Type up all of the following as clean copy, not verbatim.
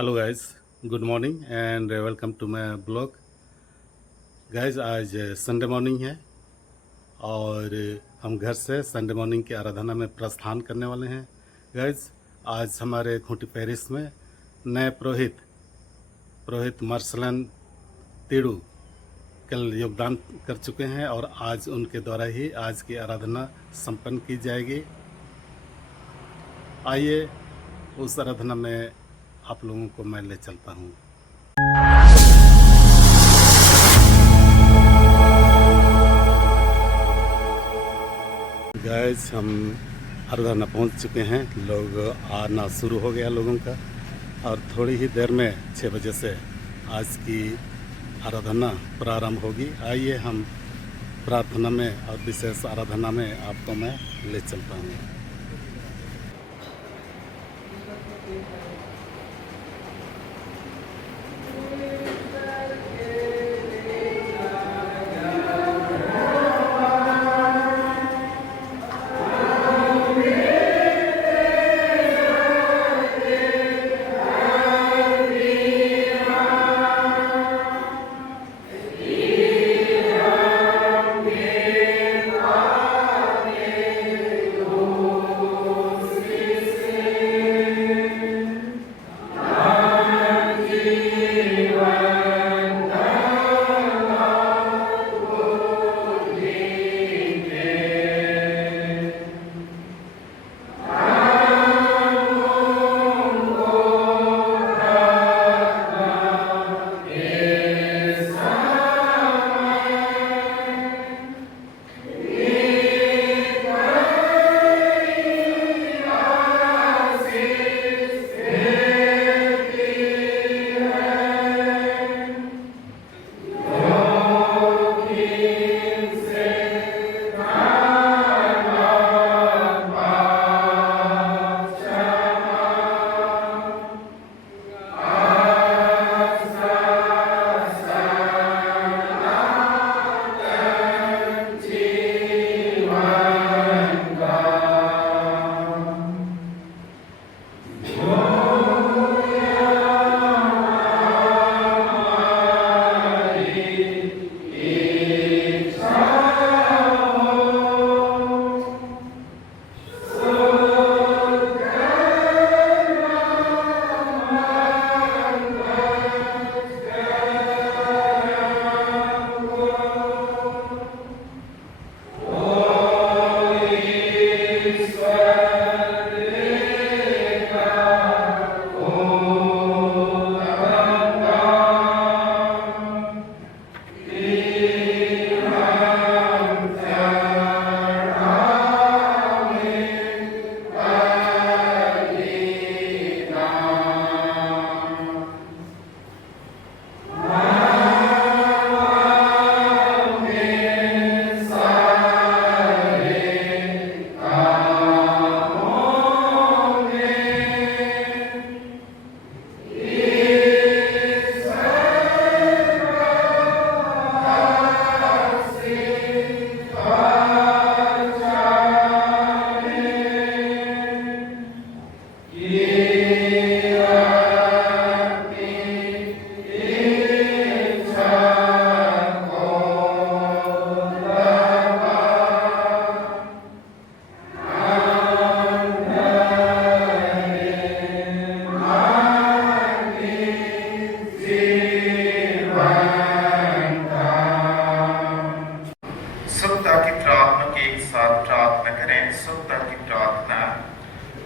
Hello guys, good morning and welcome to my blog. Guys आज Sunday morning है और हम घर से संडे मॉर्निंग की आराधना में प्रस्थान करने वाले हैं। गाइस आज हमारे खूंटी पेरिस में नए पुरोहित मार्शलन तिड़ू कल योगदान कर चुके हैं और आज उनके द्वारा ही आज की आराधना संपन्न की जाएगी। आइए उस आराधना में आप लोगों को मैं ले चलता हूँ। गाइस हम आराधना पहुँच चुके हैं। लोग आना शुरू हो गया लोगों का और थोड़ी ही देर में 6 बजे से आज की आराधना प्रारंभ होगी। आइए हम प्रार्थना में और विशेष आराधना में आपको मैं ले चलता हूँ।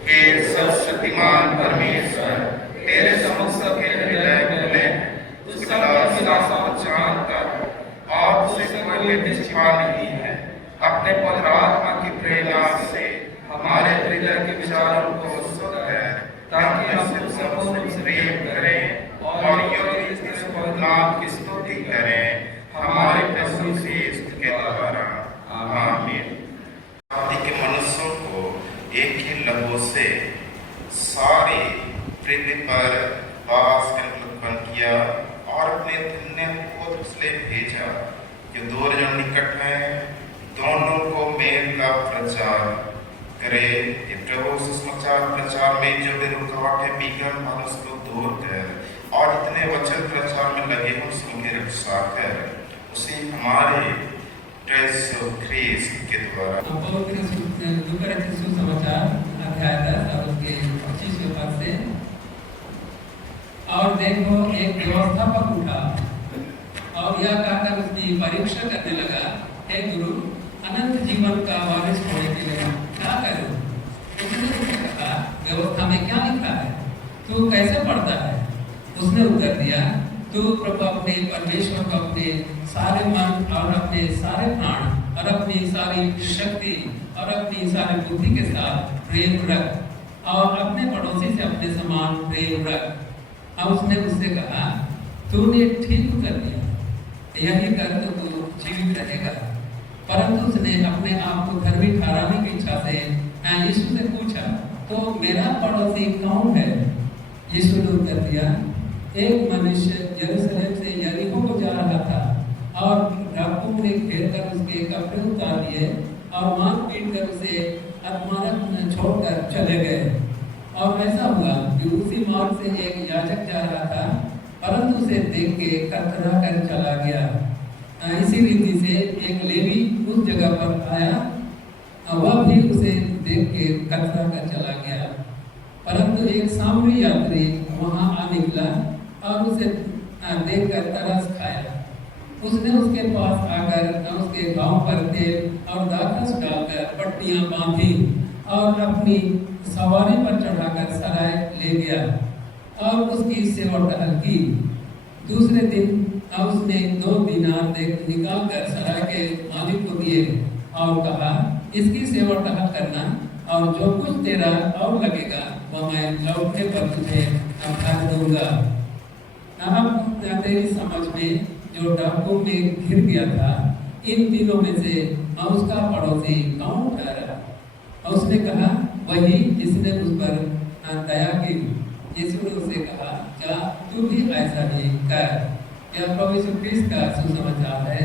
हे सर्वशक्तिमान परमेश्वर, तेरे समक्ष के हृदय में उसका निराशा जानकर और उसे कोई निर्दिष्टता नहीं है। अपने पवित्र आत्मा की प्रेरणा से हमारे हृदय के विचारों को शुद्ध है, ताकि हम संपूर्ण प्रेम करें और योग्य नाम की स्तुति करें हमारे प्रभु यीशु के द्वारा। आमीन। आदि के मनुष्यों को एक ही लहू से सारी पृथ्वी पर वास करने उत्पन्न किया और अपने धन्य पुत्र उसने भेजा जो दो जन निकट हैं, दोनों को मेल का प्रचार करे। ये प्रभु सुसमाचार प्रचार में जो भी रुकावटें विघ्न मनुष्य को तोड़कर और इतने वचन प्रचार में लगे हो उसके रक्षाकर उसे हमारे ख्रीस्त के द्वारा समाचार अध्याय 10 और उसके 25वें पद से। और देखो एक व्यवस्थापक उठा और यह कहकर उसकी परीक्षा करने लगा, हे गुरु, अनंत जीवन का वारिस होने के लिए क्या करूं? उसने उसे कहा, व्यवस्था में क्या लिखा है, तू कैसे पढ़ता है? उसने उत्तर दिया, तू प्रभु अपने परमेश्वर को अपने सारे मन और अपने सारे प्राण और अपनी सारी शक्ति और अपनी सारी बुद्धि के साथ प्रेम रख और अपने पड़ोसी से अपने समान प्रेम रख। और उसने उससे कहा, तूने ठीक कर दिया, यही कर तो तू जीवित रहेगा। परंतु उसने अपने आप को धर्मी ठहराने की इच्छा से यीशु से पूछा, तो मेरा पड़ोसी कौन है? यीशु ने उत्तर दिया, एक मनुष्य यरूशलेम से यरीहो को जा रहा था और डाकुओं ने घेर कर उसके कपड़े उतार दिए और मार पीट कर उसे अपमानक छोड़कर चले गए। और ऐसा हुआ कि उसी मार्ग से एक याजक जा रहा था, परंतु उसे देख के कतरा कर चला गया। इसी रीति से एक लेवी उस जगह पर आया, वह भी उसे देख के कतरा कर चला गया। परंतु एक सामरी यात्री वहां आ निकला और उसे देखकर तरस खाया। उसने उसके पास आकर उसके गांव पर तेल और दाखरस डालकर पट्टियां बांधी और अपनी सवारी पर चढ़ाकर सराय ले गया और उसकी सेवा टहल की। दूसरे दिन उसने 2 दीनार निकाल कर सराय के मालिक को दिए और कहा, इसकी सेवा टहल करना और जो कुछ तेरा और लगेगा वह मैं लौटने पर तुझे भर दूंगा। अब तेरी समझ में जो डाकू में घिर गया था, इन दिनों में से उसका पड़ोसी कौन ठहरा? और उसने कहा, वही जिसने उस पर दया की। यीशु ने उसे कहा, क्या तू भी ऐसा ही कर। यह प्रभु यीशु ख्रीस्त का सुसमाचार है।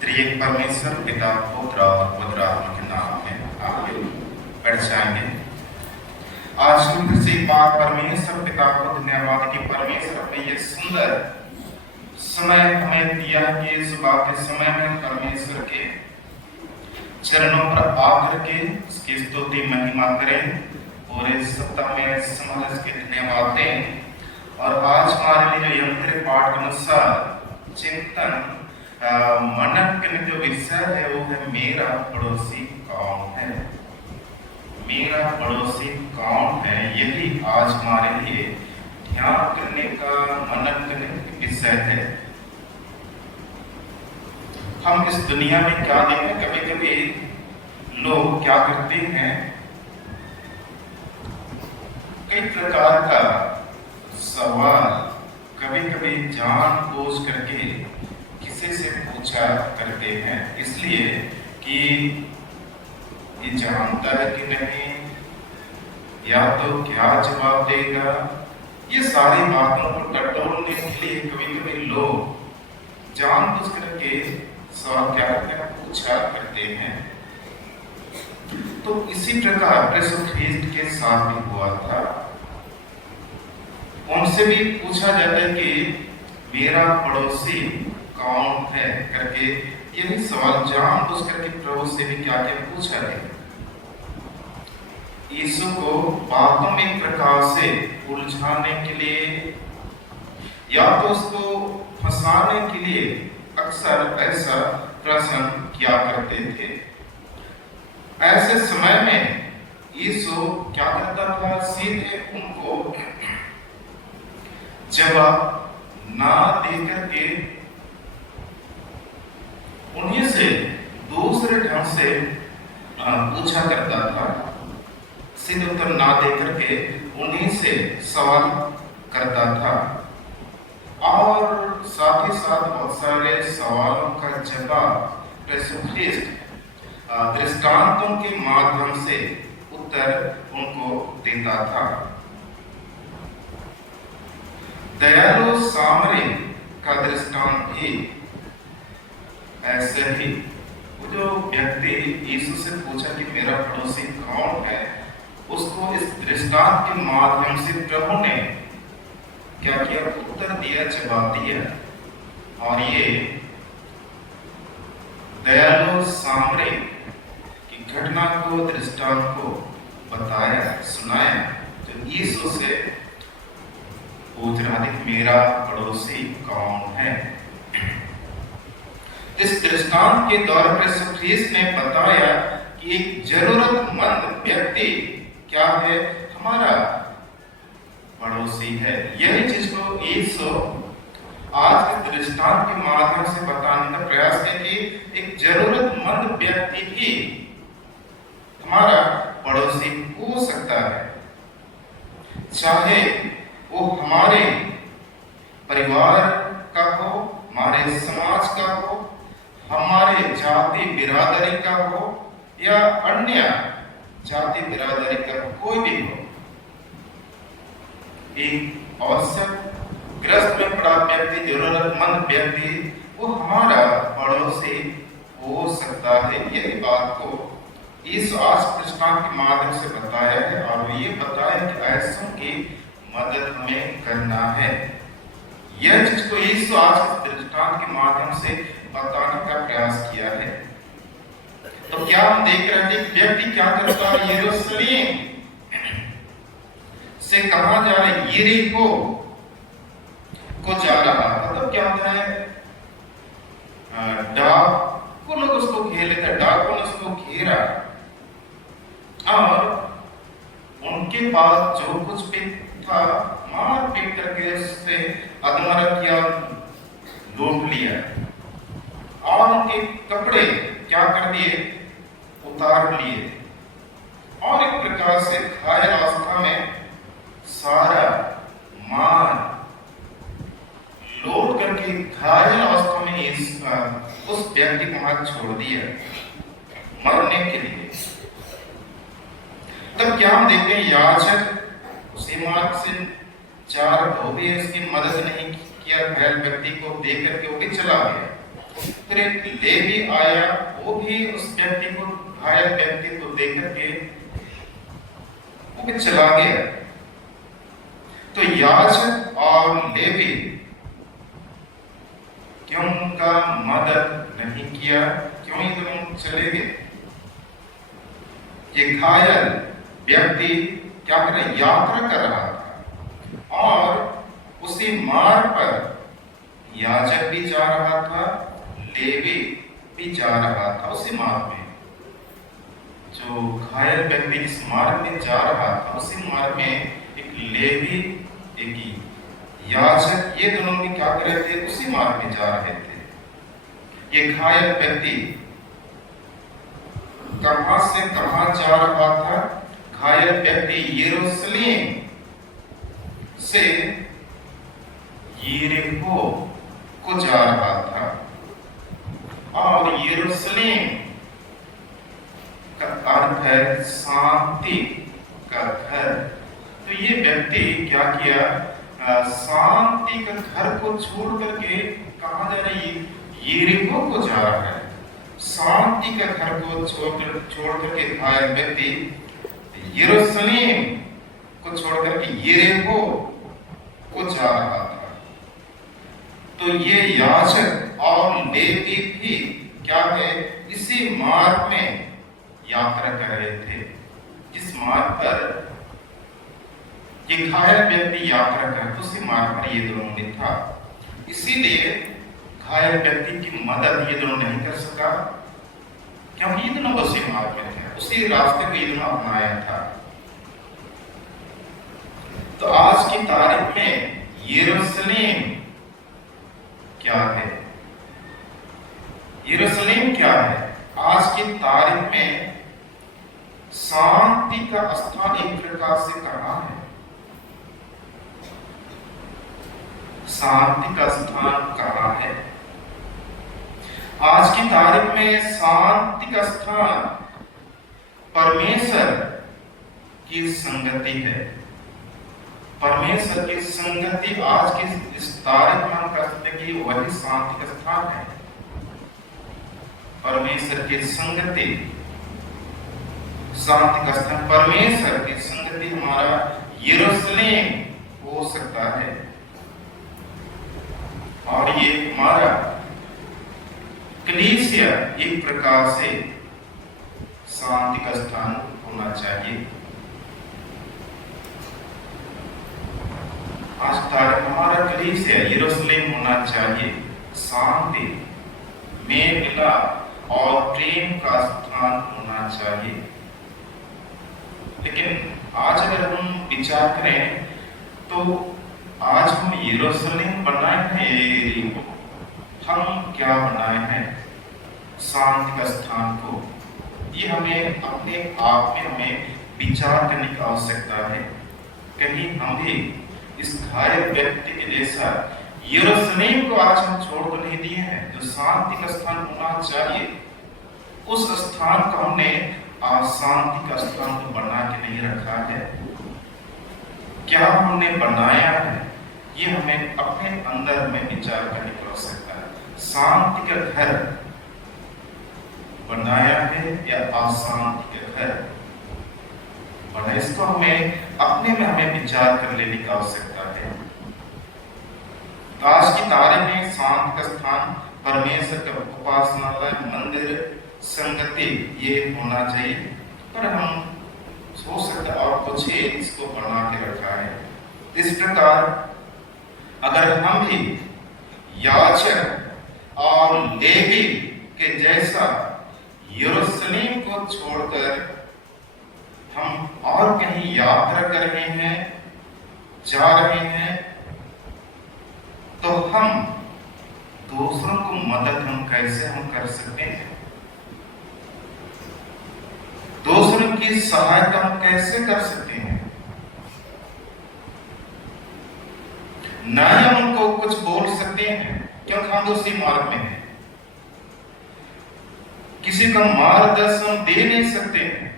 त्रिएक परमेश्वर पिता पुत्र और पवित्र आत्मा के नाम में आगे बढ़ जाएंगे। आज हम फिर से एक बार परमेश्वर पिता को धन्यवाद कि परमेश्वर ने ये सुंदर समय हमें दिया कि सुबह के समय में परमेश्वर के चरणों पर आकर के उसकी स्तुति महिमा करें, पूरे सप्ताह में समझ के धन्यवाद दें। और आज हमारे लिए जो यंत्र पाठ के अनुसार चिंतन मनन के जो विषय है वो है, मेरा पड़ोसी कौन है। मेरा पड़ोसी कौन है, यही आज हमारे लिए ध्यान करने का, मनन करने का विषय है। हम इस दुनिया में क्या देखते हैं, कभी कभी लोग क्या करते हैं, कई प्रकार का सवाल कभी कभी जानबूझ करके किसी से पूछा करते हैं, इसलिए कि ये जानता है कि नहीं, या तो क्या जवाब देगा। ये सारी बातों को टटोलने के लिए कभी कभी लोग जानबूझ करके सवाल क्या करते हैं, पूछा करते हैं। तो इसी प्रकार प्रभु ख्रीस्त के साथ भी हुआ था। उनसे भी पूछा जाता है कि मेरा पड़ोसी कौन है करके, यही सवाल जानबूझ करके प्रभु से भी क्या क्या पूछा गया। यीशु को बातों में एक प्रकार से उलझाने के लिए या तो उसको फंसाने के लिए अक्सर ऐसा प्रश्न किया करते थे। ऐसे समय में यीशु क्या करता था, सीधे उनको जवाब ना देकर के उन्हीं से दूसरे ढंग से पूछा करता था। सीधे उत्तर ना देकर के उन्हीं से सवाल करता था और साथ ही साथ बहुत सारे सवालों का जवाब प्रभु ख्रीस्त दृष्टांतों के माध्यम से उत्तर उनको देता था। दयालु सामरी का दृष्टांत भी ऐसे ही, वो जो व्यक्ति यीशु से पूछा कि मेरा पड़ोसी कौन है, उसको उसको इस दृष्टांत के माध्यम से प्रभु ने क्या किया, उत्तर दिया, जवाब दिया। और ये दयालु सामरी की घटना को, दृष्टांत को बताया, सुनाया, जो यीशु से पूछ रहा था मेरा पड़ोसी कौन है। इस दृष्टांत के द्वारा प्रभु ख्रीस्त ने बताया कि एक जरूरतमंद व्यक्ति क्या है, हमारा पड़ोसी है। यही चीज को यीशु आज के दृष्टांत के माध्यम से बताने का प्रयास है कि एक जरूरतमंद व्यक्ति भी हमारा पड़ोसी हो सकता है, चाहे वो हमारे परिवार का हो, हमारे समाज का हो, हमारे जाति बिरादरी का हो या अन्य जाति बिरादरी का हो, कोई भी हो। एक आवश्यक ग्रस्त में पड़ा व्यक्ति, जरूरतमंद व्यक्ति, वो हमारा पड़ोसी हो सकता है। यही बात को इस आज दृष्टांत के माध्यम से बताया है और ये बताया कि ऐसों की मदद हमें करना है। यह चीज को यीशु आज के दृष्टांत के माध्यम से बताने का प्रयास किया है। तो क्या हम देख रहे हैं कि व्यक्ति क्या करता है, यरूशलेम से कहां जा रहे, यरीहो को जा रहा था। तो क्या होता है, डाकू लोग उसको घेर लेते, डाकू ने उसको घेरा और उनके पास जो कुछ भी था मार पीट करके उससे अधमरा किया, लूट लिया और उनके कपड़े क्या कर दिए, उतार लिए और एक प्रकार से घायल अवस्था में सारा मार लूट करके घायल अवस्था में उस व्यक्ति को वहां छोड़ दिया मरने के लिए। तब क्या हम देखते हैं, याजक उसी मार्ग से जा रहा, वो भी उसकी मदद नहीं किया, घायल व्यक्ति को देख करके वो भी चला गया। फिर एक लेवी आया, वो भी उस व्यक्ति को, घायल व्यक्ति को देख करके वो भी चला गया। तो याजक और लेवी क्यों उनका मदद नहीं किया, क्यों ये दोनों चले गए? ये घायल व्यक्ति क्या कर रहा, यात्रा कर रहा था और उसी मार्ग पर याजक भी जा रहा था, लेवी भी जा रहा था उसी मार्ग में। जो घायल व्यक्ति इस मार्ग में जा रहा था, उसी मार्ग में एक लेवी, एक याजक, ये दोनों भी क्या कर रहे थे, उसी मार्ग में जा रहे थे। ये घायल व्यक्ति कहां से कहां जा रहा था? घायल व्यक्ति यरूशलेम से यरीहो को जा रहा था और यरूशलेम का अर्थ है शांति का घर। तो ये व्यक्ति क्या किया, शांति का घर को छोड़ करके कहां जा रहा है, यरीहो को जा रहा है। शांति का घर को छोड़ करके घायल व्यक्ति यरूशलेम को छोड़ करके यरीहो को जा रहा था। तो ये याजक और लेवी भी क्या है, इसी मार्ग में यात्रा कर रहे थे, जिस मार्ग पर ये घायल व्यक्ति यात्रा कर, उसी मार्ग पर ये दोनों ने था। इसीलिए घायल व्यक्ति की मदद ये दोनों नहीं कर सका, क्योंकि ये दोनों उसी मार्ग में थे, उसी रास्ते को ये दोनों अपनाया था। तो आज की तारीख में यरूशलेम क्या है? यरूशलेम क्या है? आज की तारीख में शांति का स्थान एक प्रकार से कहां है? शांति का स्थान कहां है? आज की तारीख में शांति का स्थान परमेश्वर की संगति है। परमेश्वर की संगति आज की इस तारीख में हम कह सकते हैं कि वही शांति का स्थान है। परमेश्वर की संगति, शांति का स्थान, परमेश्वर की संगति हमारा यरूशलेम हो सकता है, और ये हमारा कलीसिया एक प्रकार से शांति का स्थान होना चाहिए। आज तक हमारा कलीसिया यरूशलेम होना चाहिए, शांति, मेल मिलाप और प्रेम का स्थान होना चाहिए। लेकिन आज अगर हम विचार करें तो आज हम यरूशलेम बनाए हैं, हम क्या बनाए हैं? शांति का स्थान को। ये हमें अपने आप में हमें विचार करने की आवश्यकता है। कहीं हम भी इस घायल व्यक्ति के जैसा यरूशलेम को आज हम छोड़ तो नहीं दिए हैं, जो शांति का स्थान होना चाहिए, उस स्थान को हमने अशांति का स्थान तो बना के नहीं रखा है। क्या हमने बनाया है? ये हमें अपने अंदर में विचार करने की आवश्यकता है। शांति का घर बनाया है या अशांति का घर बना, इसको हमें अपने में हमें विचार कर लेने की आवश्यकता है। तो आज की तारीख में शांति का स्थान, परमेश्वर का उपासनालय, मंदिर, संगति ये होना चाहिए। पर हम सोच सकते और कुछ ही इसको बना के रखा है। इस प्रकार अगर हम भी याजक और लेवी के जैसा यरूशलेम को छोड़कर हम और कहीं यात्रा कर रहे हैं, जा रहे हैं, तो हम दूसरों को मदद हम कैसे कर सकते हैं? दूसरों की सहायता हम कैसे कर सकते हैं? न ही हम उनको कुछ बोल सकते हैं क्योंकि हम उसी मार्ग में हैं। किसी का मार्गदर्शन दे नहीं सकते हैं।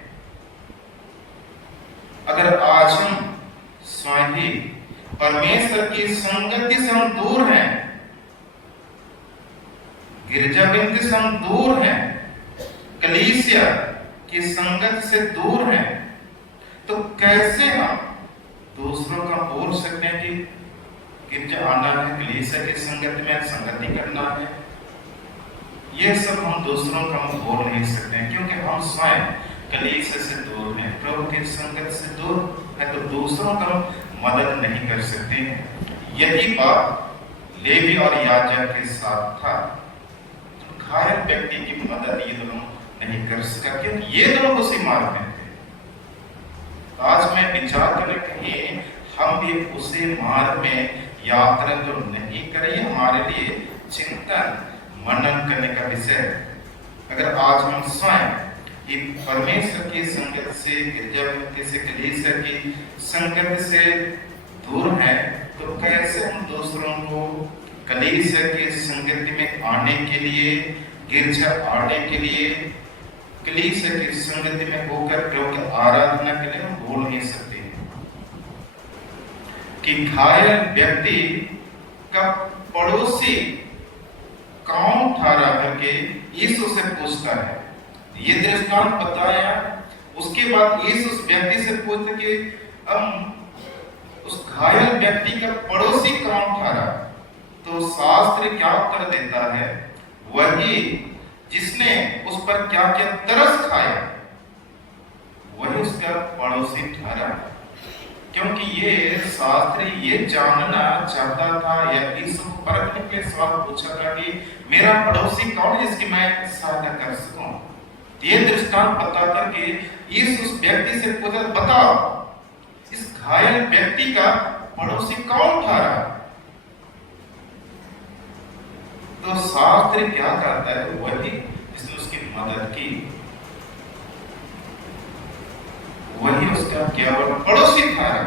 अगर आज हम स्वयं ही परमेश्वर की संगति से हम दूर हैं, गिरजा बिंदु से हम दूर हैं, कलीसिया की संगत से दूर हैं, तो कैसे हम दूसरों का बोल सकते हैं कि गिरजा आना है, कलीसिया की संगत में संगति करना है? ये सब हम दूसरों का हम बोल नहीं सकते हैं, क्योंकि हम स्वयं कलीसिया से दूर हैं, प्रभु की संगत से दूर है, तो दूसरों का मदद नहीं कर सकते हैं। यही बात लेवी और याजक के साथ था। तो घायल व्यक्ति की मदद ये दोनों नहीं कर सका, क्योंकि ये दोनों उसी मार्ग में थे। आज मैं विचार करने कहीं हम भी उसी मार्ग में यात्रा तो नहीं करें, हमारे लिए चिंतन मनन करने का विषय है। अगर आज हम स्वयं ये परमेश्वर की संगत से, गिरजा से, कलीसिया की संगत से दूर है, तो कैसे हम दूसरों को कलीसिया की संगति में आने के लिए, गिरजा आने के लिए, कलीसिया की संगति में होकर प्रभु की आराधना के लिए हम बोल नहीं सकते हैं कि घायल व्यक्ति का पड़ोसी कौन ठहरा करके यीशु से पूछता है। ये दृष्टांत बताया, उसके बाद यीशु उस व्यक्ति से पूछते कि उस घायल व्यक्ति का पड़ोसी कौन ठहरा? तो शास्त्र क्या उत्तर देता है? वही जिसने उस पर क्या क्या तरस खाया, वही उसका पड़ोसी ठहरा। क्योंकि ये शास्त्री ये जानना चाहता था या यीशु को परखने के लिए सवाल पूछा था कि मेरा पड़ोसी कौन है जिसकी मैं सहायता कर सकूं। ये दृष्टांत बता करके यीशु उस व्यक्ति से पूछा, बताओ इस घायल व्यक्ति का पड़ोसी कौन ठहरा? तो शास्त्र क्या कहता है? वही जिसने उसकी मदद की, वही उसका केवल पड़ोसी ठहरा।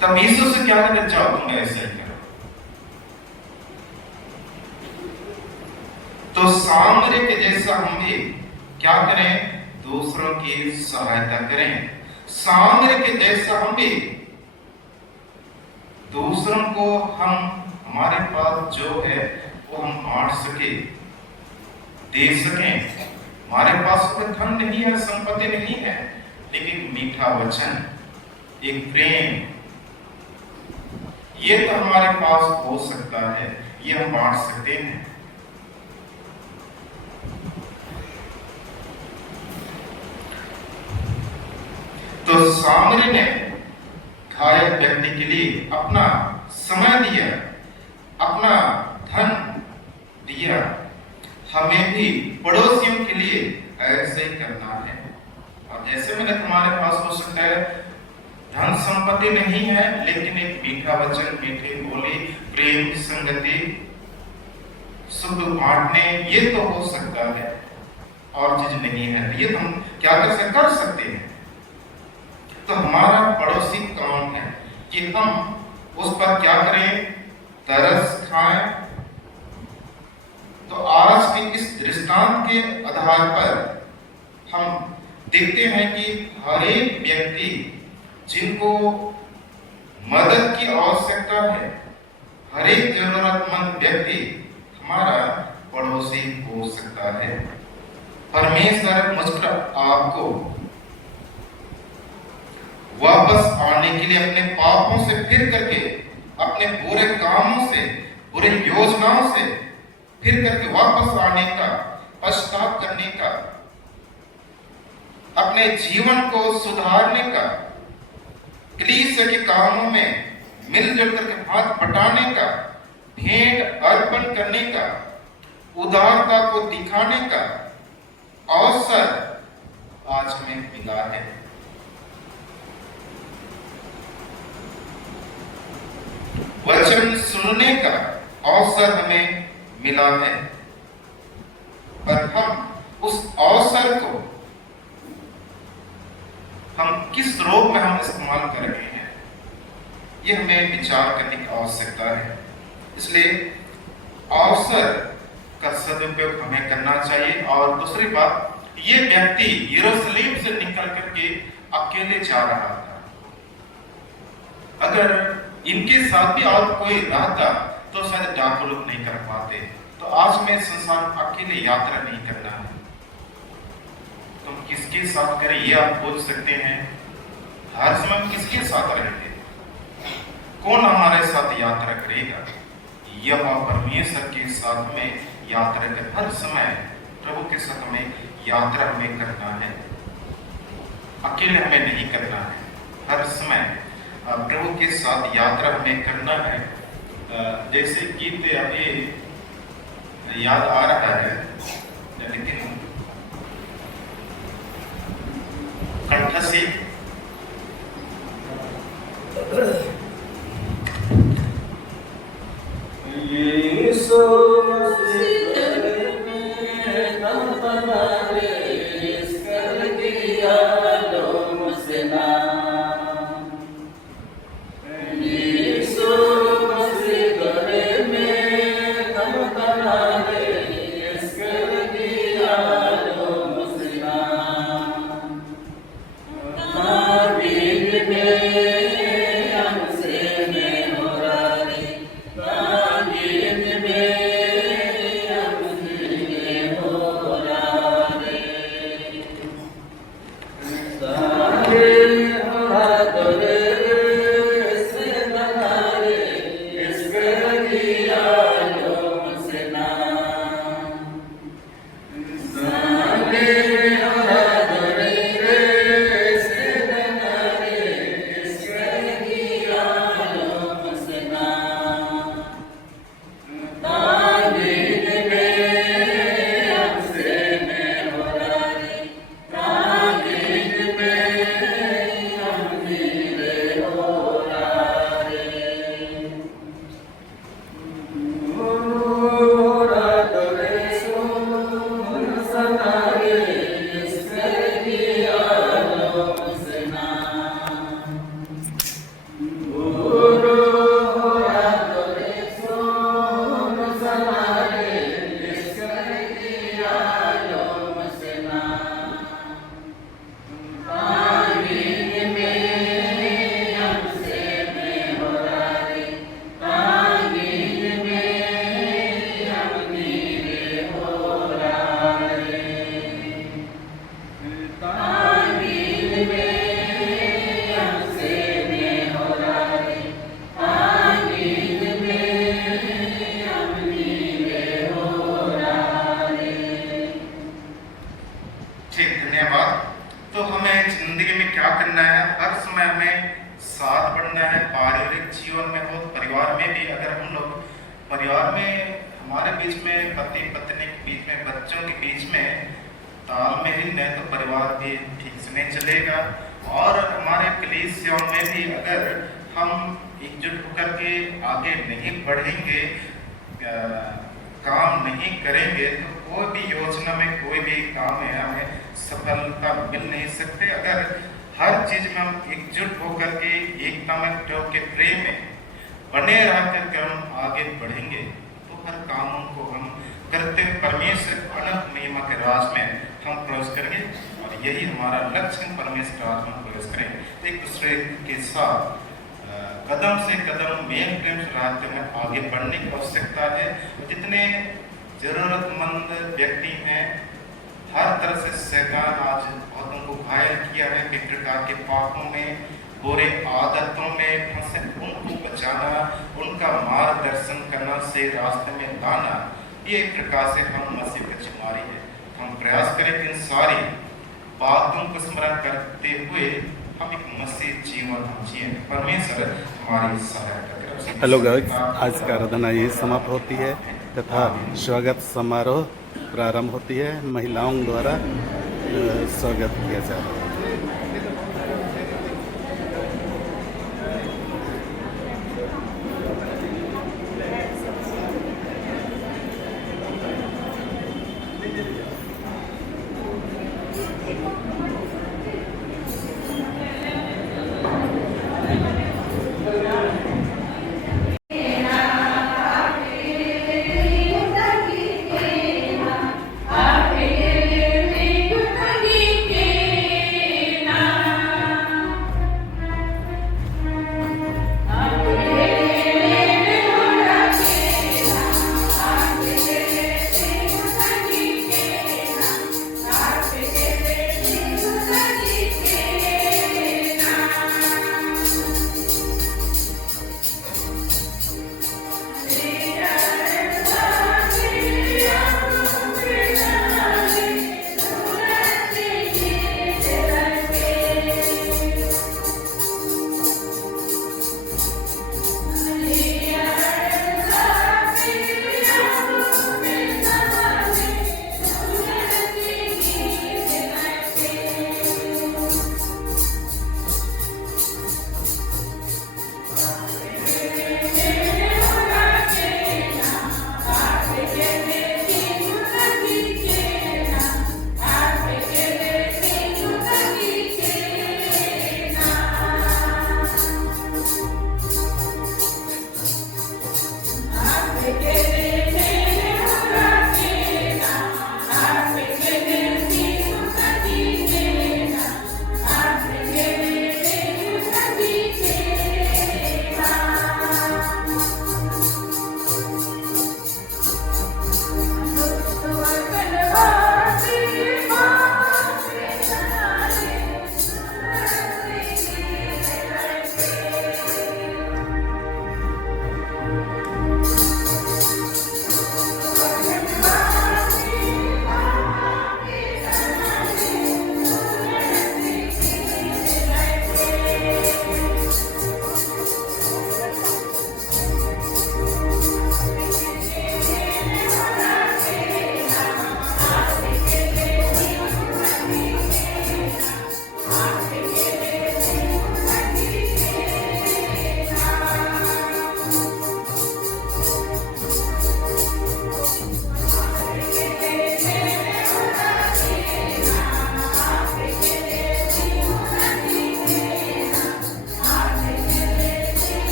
तब यीशु से क्या कहना चाहूंगा? ऐसा ही करो। तो सामर्य के जैसा हम भी क्या करें? दूसरों की सहायता करें। सामर्य के जैसा हम भी दूसरों को हमारे पास जो है वो हम बांट सके, दे सकें, हमारे पास कोई धन नहीं है, संपत्ति नहीं है, लेकिन मीठा वचन, एक प्रेम, ये तो हमारे पास हो सकता है, ये हम बांट सकते हैं। तो सामरी ने घायल व्यक्ति के लिए अपना समय दिया, अपना धन दिया। हमें भी पड़ोसियों के लिए ऐसे ही करना है। और जैसे मैंने हमारे पास हो सकता है धन संपत्ति नहीं है, लेकिन एक मीठा वचन, मीठी बोली, प्रेम, संगति, सुख बांटने, ये तो हो सकता है, और चीज नहीं है। ये तो हम क्या कर सकते हैं। तो हमारा पड़ोसी कौन है कि हम उस पर क्या करें, तरस खाएं। तो आज के इस दृष्टांत के आधार पर हम देखते हैं कि हर एक व्यक्ति जिनको मदद की आवश्यकता है, हर एक जरूरतमंद व्यक्ति हमारा पड़ोसी हो सकता है। परमेश्वर मुझपर आपको वापस आने के लिए, अपने पापों से फिर करके, अपने बुरे कामों से, बुरे योजनाओं से फिर करके वापस आने का, पश्चाताप करने का, अपने जीवन को सुधारने का, कलीसिया के कामों में मिलजुल करके हाथ बटाने का, भेंट अर्पण करने का, उदारता को दिखाने का अवसर आज हमें मिला है। वचन सुनने का अवसर हमें मिला है, पर हम उस अवसर को हम किस रूप में हम इस्तेमाल कर रहे हैं, ये हमें विचार करने की आवश्यकता है। इसलिए अवसर का सदुपयोग हमें करना चाहिए। और दूसरी बात, ये व्यक्ति यरूशलेम से निकल करके अकेले जा रहा था। अगर इनके साथ भी और कोई रहता तो शायद डाकू लोग नहीं कर पाते। तो आज में संसार अकेले यात्रा नहीं करना है, तो किसके साथ करें ये आप पूछ सकते हैं। हर समय किसके साथ रहेंगे, कौन हमारे साथ यात्रा करेगा? यह परमेश्वर के साथ में यात्रा कर, हर समय प्रभु के साथ हमें यात्रा हमें करना है, अकेले हमें नहीं करना है। हर समय प्रभु के साथ यात्रा हमें करना है। जैसे गीत अभी याद आ रहा है, लेकिन कंठ से यीशु मसीह में नाम बना ले, कर दिया लो मुझसे नाम। यीशु मसीह में नाम बना ले, कर दिया लो मुझसे नाम। तारीफ में धन्यवाद। तो हमें जिंदगी में क्या करना है, हर समय हमें साथ बढ़ना है, पारिवारिक जीवन में हो, परिवार में भी। अगर हम लोग परिवार में हमारे बीच में, पति पत्नी के बीच में, बच्चों के बीच में तालमेल नहीं, तो परिवार भी ठीक से नहीं चलेगा। और हमारे कलीसिया में भी अगर हम एकजुट होकर के आगे नहीं बढ़ेंगे, काम नहीं करेंगे, तो कोई भी योजना में, कोई भी काम में हमें सफलता मिल नहीं सकते। अगर हर चीज में हम एकजुट होकर के, एकता में के प्रेम में बने रहकर के हम आगे बढ़ेंगे, तो हर कामों को हम करते हुए परमेश्वर अनंत महिमा के राज में हम प्रवेश करेंगे। और यही हमारा लक्ष्य है, परमेश्वर राज में प्रवेश करेंगे। एक दूसरे के साथ कदम से कदम मेल प्रेम से रास्ते में आगे बढ़ने की आवश्यकता है। जितने जरूरतमंद व्यक्ति हैं, हर तरह से शैतान आज बहुतों को घायल किया है, कई प्रकार के पापों में, बुरे आदतों में फंसे, उनको बचाना, उनका मार्गदर्शन करना, से रास्ते में लाना, ये एक प्रकार से हम मसीह की जिम्मेदारी है। हम प्रयास करें कि इन सारी बातों को स्मरण करते हुए हम एक मसीह जीवन जिए। परमेश्वर हमारी सहायता करें। हेलो गाइस, आज का आराधना यही समाप्त होती है तथा स्वागत समारोह प्रारंभ होती है। महिलाओं द्वारा स्वागत किया जा रहा है।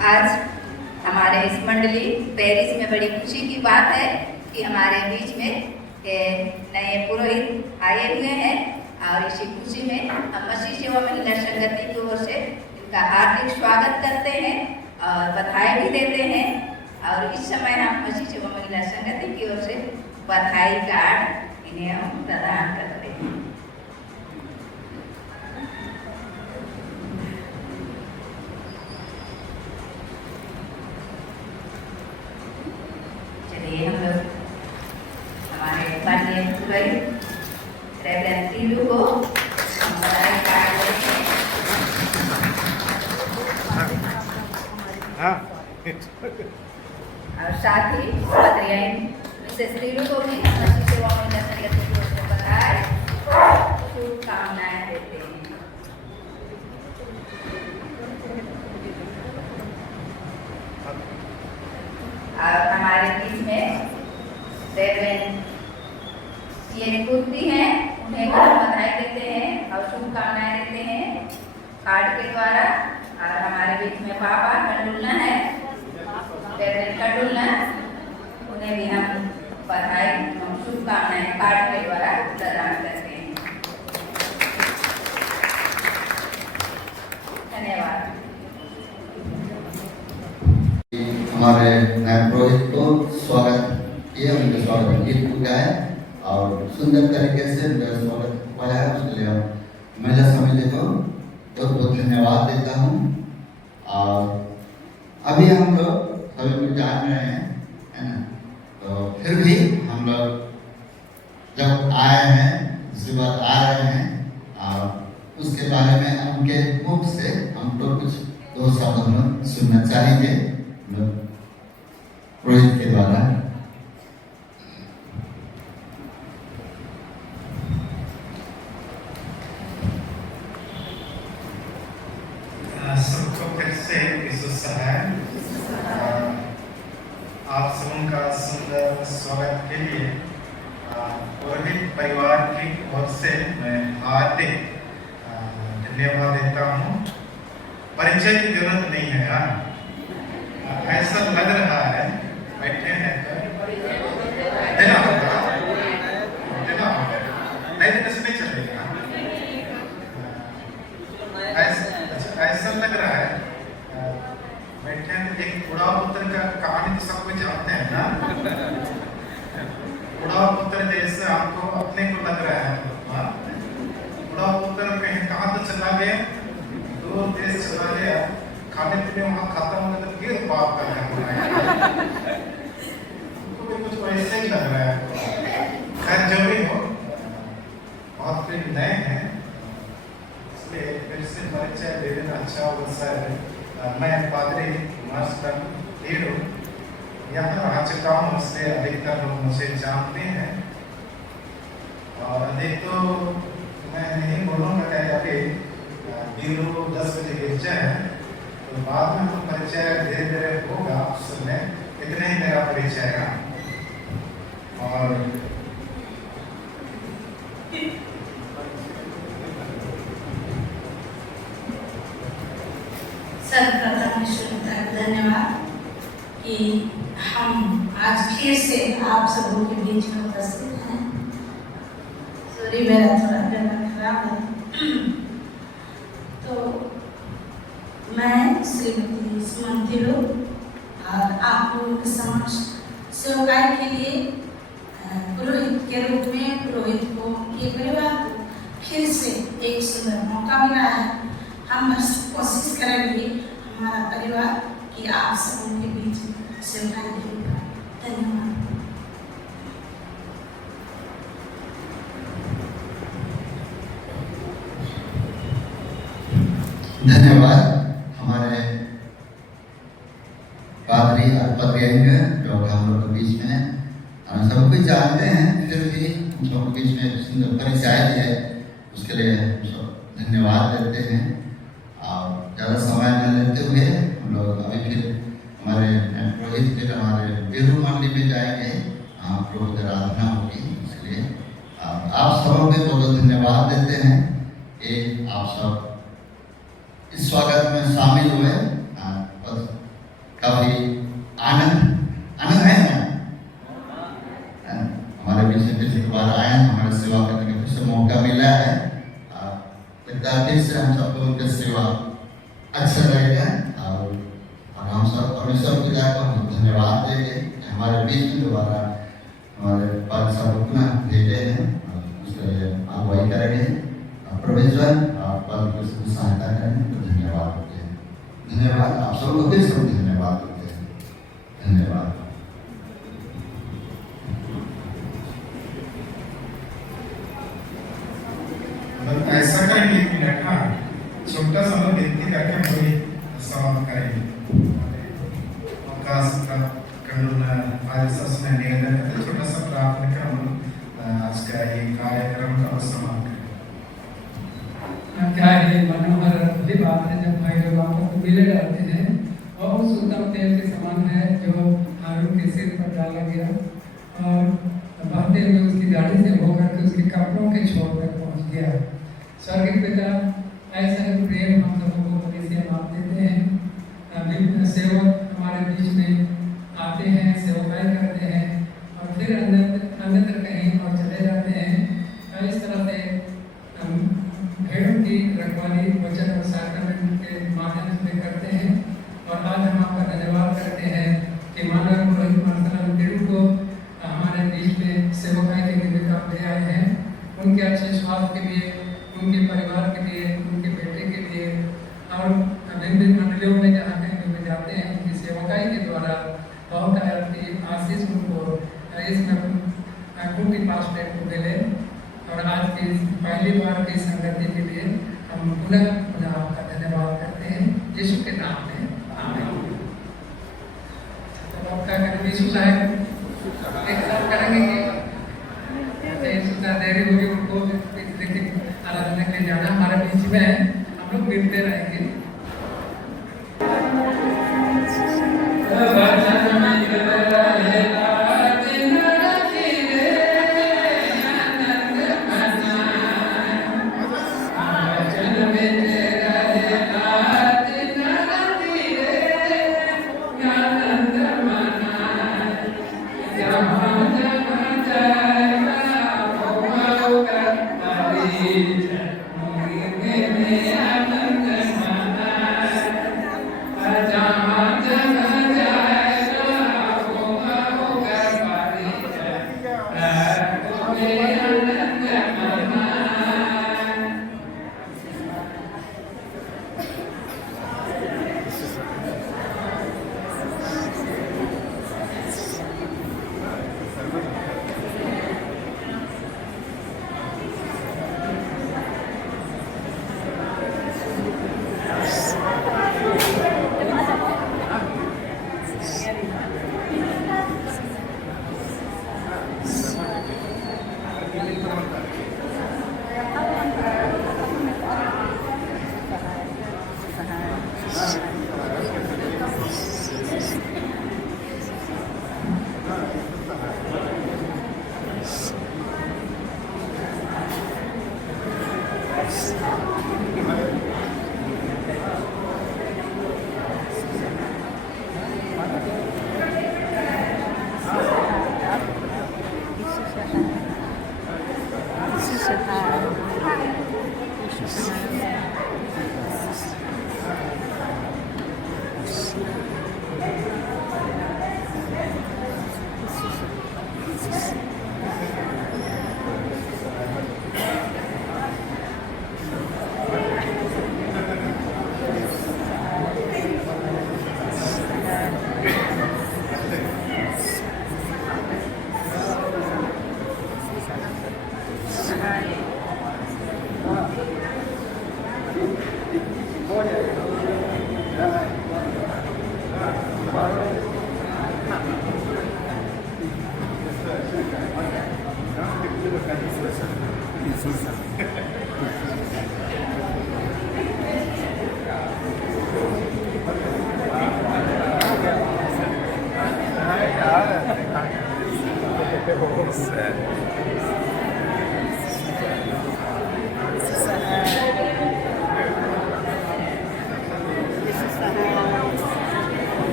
आज हमारे इस मंडली पेरिस में बड़ी खुशी की बात है कि हमारे बीच में नए पुरोहित आए हुए हैं और इसी खुशी में हम मसीह सेवा महिला संगति की ओर से इनका हार्दिक स्वागत करते हैं और बधाई भी देते हैं। और इस समय हम मसीह सेवा महिला संगति की ओर से बधाई कार्ड इन्हें हम प्रदान करते हैं। चलिए हम लोग हमारे माननीय पुरोहित रेवरेंड टीलू को हम बधाई कार्ड देते हैं। और साथ ही पात्रियाइन मिसेस टीलू को भी मसीह सेवा महिला संगति की ओर से बधाई शुभकामनाएं देते हैं। और हमारे बीच में रेवरेंड ये कुर्ती हैं, उन्हें भी हम बधाई देते हैं और शुभकामनाएं देते हैं कार्ड के द्वारा। और हमारे बीच में पापा कंडुलना है, रेवरेंड कंडुलना, उन्हें भी हम बधाई और शुभकामनाएं कार्ड के द्वारा प्रदान करते हैं। धन्यवाद। हमारे नए पुरोहित को स्वागत किया, उनके स्वागत गीत गाए और सुंदर तरीके से उनका स्वागत पाया है। उसके लिए महिला समिति को बहुत बहुत धन्यवाद देता हूँ। और अभी हम लोग सभी कुछ जान रहे हैं, है ना, तो फिर भी हम लोग जब आए हैं, दूसरी बार आ रहे हैं और उसके बारे में उनके मुख से हम लोग कुछ दो शब्द हम लोग सुनना चाहेंगे पुरोहित के द्वारा। सबको फिर से है आप सबों का सुंदर स्वागत के लिए पुरोहित परिवार की ओर से मैं हार्दिक धन्यवाद देता हूँ। परिचय की जरूरत नहीं है यार, ऐसा लग रहा है बैठे हैं देना होगा, नहीं तो कैसे नहीं चलेगा। ऐसा लग रहा है बैठे हैं। एक उड़ाव पुत्र का कहानी तो सबको जानते हैं ना, उड़ाव पुत्र जैसे आपको अपने को लग रहा है। उड़ाव पुत्र कहीं कहाँ तो चला गया, दूर देश चला गया, खाने पीने वहाँ खत्म हो गया तो फिर बात कर रहे हैं। कुछ वैसे ही लग रहा है। खैर जो भी हो, बहुत फिर नए हैं इसलिए फिर से परिचय दे देना अच्छा होगा सर। मैं पादरी मास्टर टीलू यहाँ रह चुका हूँ, उससे अधिकतर लोग मुझे जानते हैं और अधिक तो मैं नहीं बोलूँगा। क्या अभी टीलू 10 बजे गिरजा है तो बाद में तो परिचय धीरे धीरे होगा। उस समय इतने ही मेरा परिचय है। और सर्वप्रथम धन्यवाद कि हम आज फिर से आप सबों के बीच में उपस्थित हैं। सॉरी मेरा थोड़ा गला खराब है। तो मैं श्रीमती सुमन टीलू और आप लोगों के समक्ष सेवकाई के लिए पुरोहित के रूप में पुरोहित को के परिवार को फिर से एक सुंदर मौका मिला है। हम बस कोशिश करेंगे हमारा परिवार कि आप सबों के बीच सेवकाई देगा। धन्यवाद। धन्यवाद हमारे पादरी और पत्रियाइन जो हम लोग के बीच में हम सब कुछ जानते हैं, फिर भी हम सब के बीच में सुंदर परिचय है, उसके लिए हम सब धन्यवाद देते हैं। और ज़्यादा समय न लेते हुए हम लोग अभी फिर हमारे पुरोहित फिर हमारे बिरु मंडली में जाएंगे, वहाँ प्रभु की आराधना होगी। इसलिए आप सबों को बहुत धन्यवाद देते हैं कि आप सब इस स्वागत में शामिल हुए। काफी आनंद है ना? हमारे बीच में फिर से दोबारा आए हैं, हमारे सेवा करने का फिर से मौका मिला है। लगता है फिर से हम सब लोगों की सेवा अच्छा रहेगा और हम सब परमेश्वर पूजा को हम धन्यवाद देंगे। हमारे बीच में दोबारा हमारे पास सब अपना भेजे हैं, उसके लिए अगुवाई करेंगे। परमेश्वर आप पद की सहायता करेंगे तो धन्यवाद होते हैं। धन्यवाद आप सबको फिर से धन्यवाद होते हैं। धन्यवाद। ऐसा करेंगे 1 मिनट, हाँ छोटा सा हम विनती करके हम वही समाप्त करेंगे। अवकाश का आज सबसे निवेदन करते छोटा सा प्रार्थना कर हम आज का ये कार्यक्रम का समाप्त करें। क्या है मनोहर भी बात है जब भाई लोग आपको मिले रहते हैं और उस उत्तम तेल के समान है जो हारून के सिर पर डाला गया और बहते हुए उसकी गाड़ी से होकर के उसके कपड़ों के छोर पर पहुंच गया। स्वर्गीय पिता ऐसा ही प्रेम हम सबको कलीसिया में आप देते हैं। विभिन्न सेवक हमारे बीच में आते हैं, सेवकाई करते हैं और फिर अन्यत्र कहीं और चले जाते हैं। इस तरह से भेड़ों की रखवाली वचन और साक्रामेंट के माध्यम से करते हैं। और आज हम आपका धन्यवाद करते हैं कि मानव पुरोहित मार्शल पेड़ू को हमारे बीच में सेवकाई के लिए काम ले आए हैं। उनके अच्छे स्वास्थ्य के लिए, उनके परिवार के लिए, उनके बेटे के लिए और विभिन्न मंडलियों में जहाँ कहीं भी जाते हैं उनकी सेवकाई के द्वारा बहुत आपकी आशीष उनको इसमें कुटी पास्टेट को मिले। और आज की पहली बार की संगति के लिए हम पुनः आपका धन्यवाद करते हैं यीशु के नाम में, आमीन। तो आपका यीशु साहब एक साथ करेंगे कि यीशु साहब देरी होगी उनको लेकिन आराधना के लिए जाना हमारे बीच में है, हम लोग मिलते रहेंगे।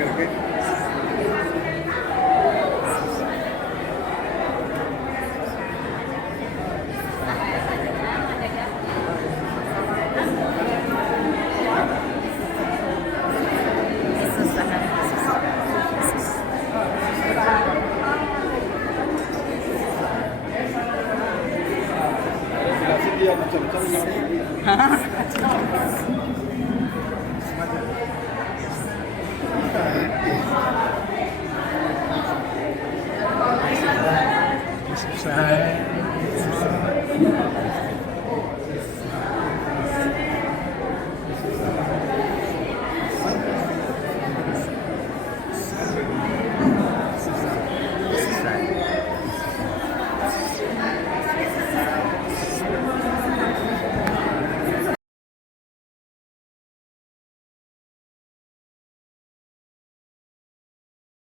करके